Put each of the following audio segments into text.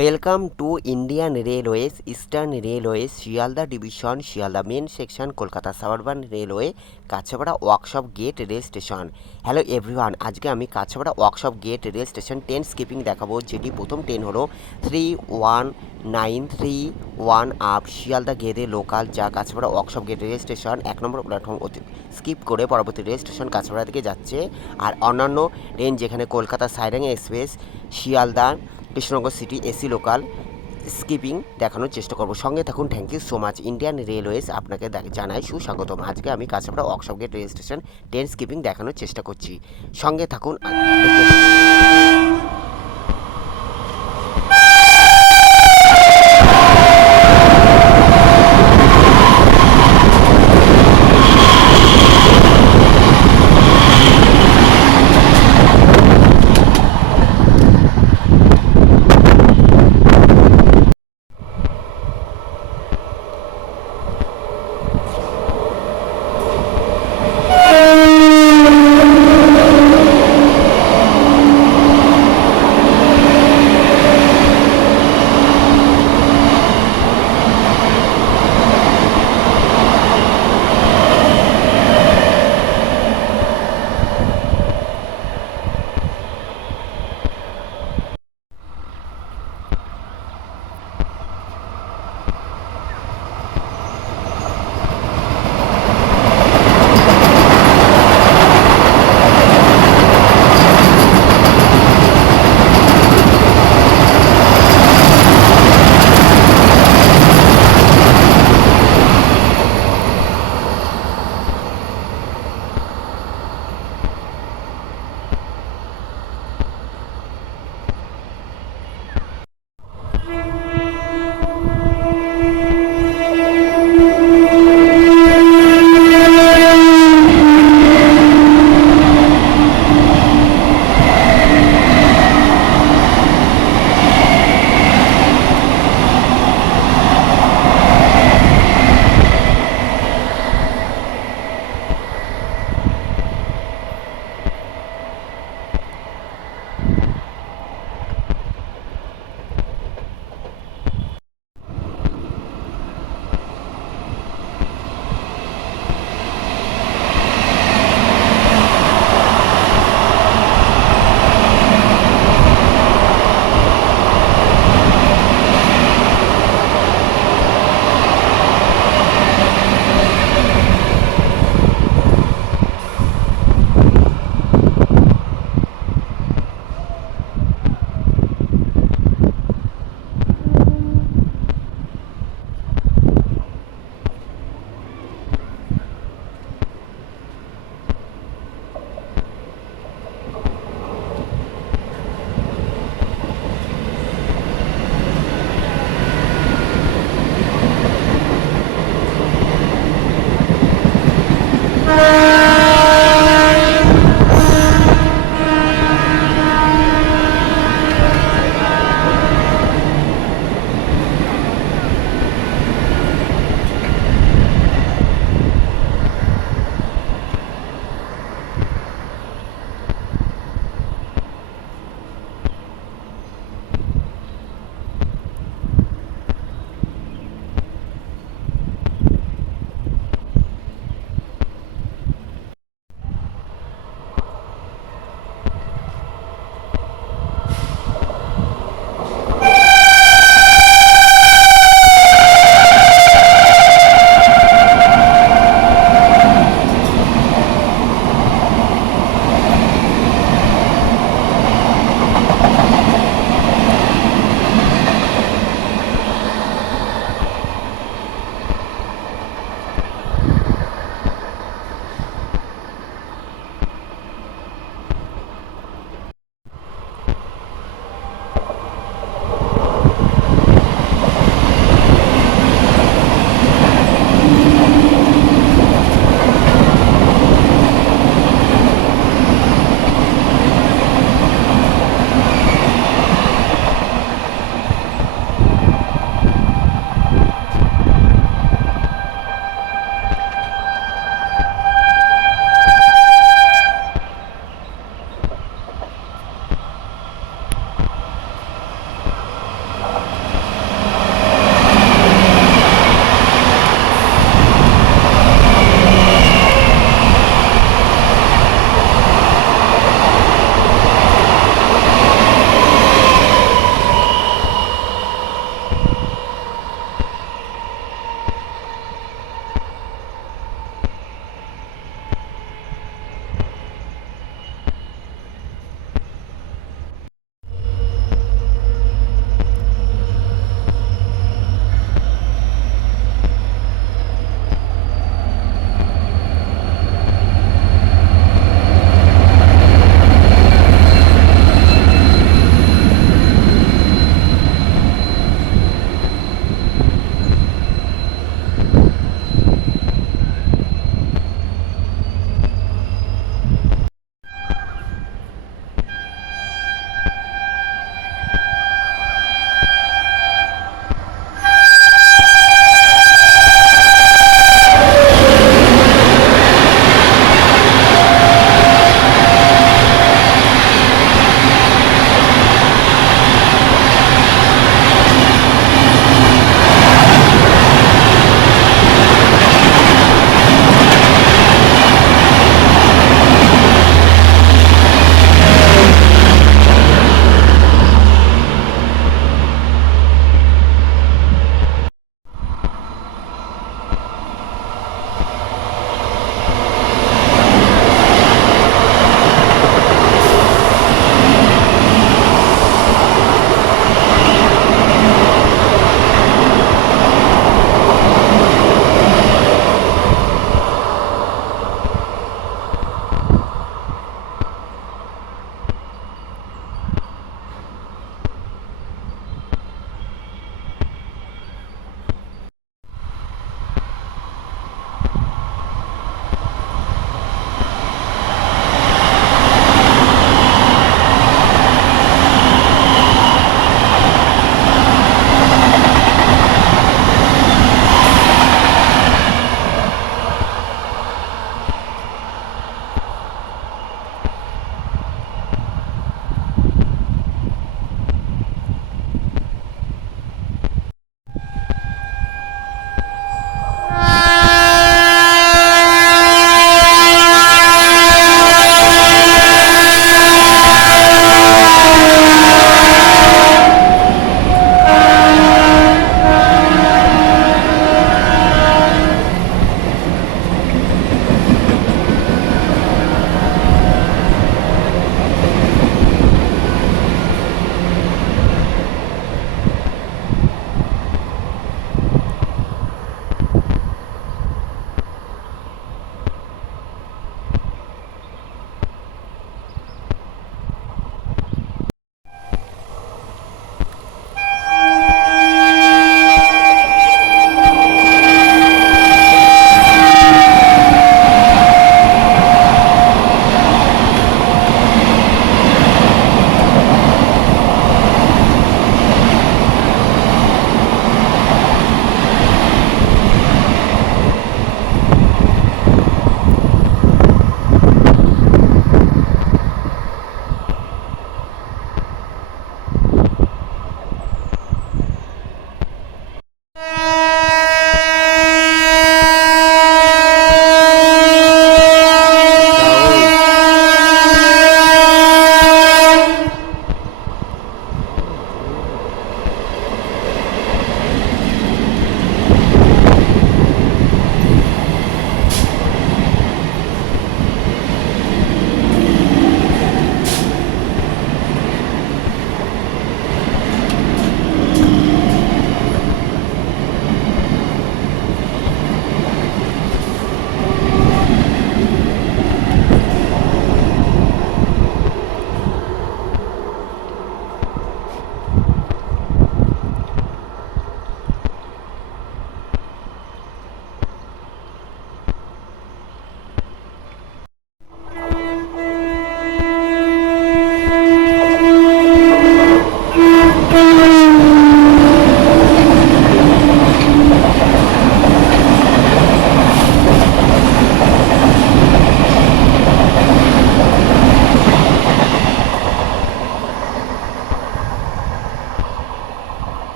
Welcome to Indian railways eastern railways Sealdah division Sealdah main section Kolkata suburban railway Kanchrapara workshop gate rail station. Hello everyone, আজকে আমি Kanchrapara workshop gate rail station train skipping দেখাবো, যেটি প্রথম ট্রেন হলো 3193 আপ Sealdah Gede local, যা Kanchrapara workshop gate rail station 1 number platform skip করে পরবর্তী rail station Kachapara দিকে যাচ্ছে। আর অন্যান্য ট্রেন যেখানে Kolkata Sairang express, Sealdah Krishnanagar city AC local skipping দেখানোর চেষ্টা করব। সঙ্গে থাকুন। Thank you so much. Indian railways আপনাকে জানাই সুস্বাগতম। আজকে আমি Kanchrapara workshop gate rail station train skipping দেখানোর চেষ্টা করছি। সঙ্গে থাকুন।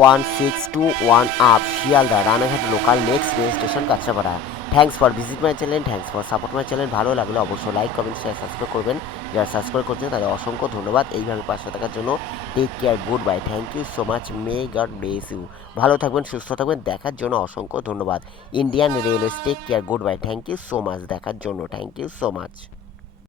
1621 up Sealdah Ranaghat local next rail station Kanchrapara. Thanks for visit my channel, thanks for support my channel. ভালো লাগলে অবশ্যই লাইক কমেন্ট শেয়ার সাবস্ক্রাইব করবেন। যারা সাবস্ক্রাইব করছেন তাদের অসংখ্য ধন্যবাদ এইভাবে পাশে থাকার জন্য। Take care, good bye, thank you so much, may God bless you. ভালো থাকবেন, সুস্থ থাকবেন, দেখার জন্য অসংখ্য ধন্যবাদ। Indian railways, take care, good bye, thank you so much দেখার জন্য, থ্যাংক ইউ সো মাচ।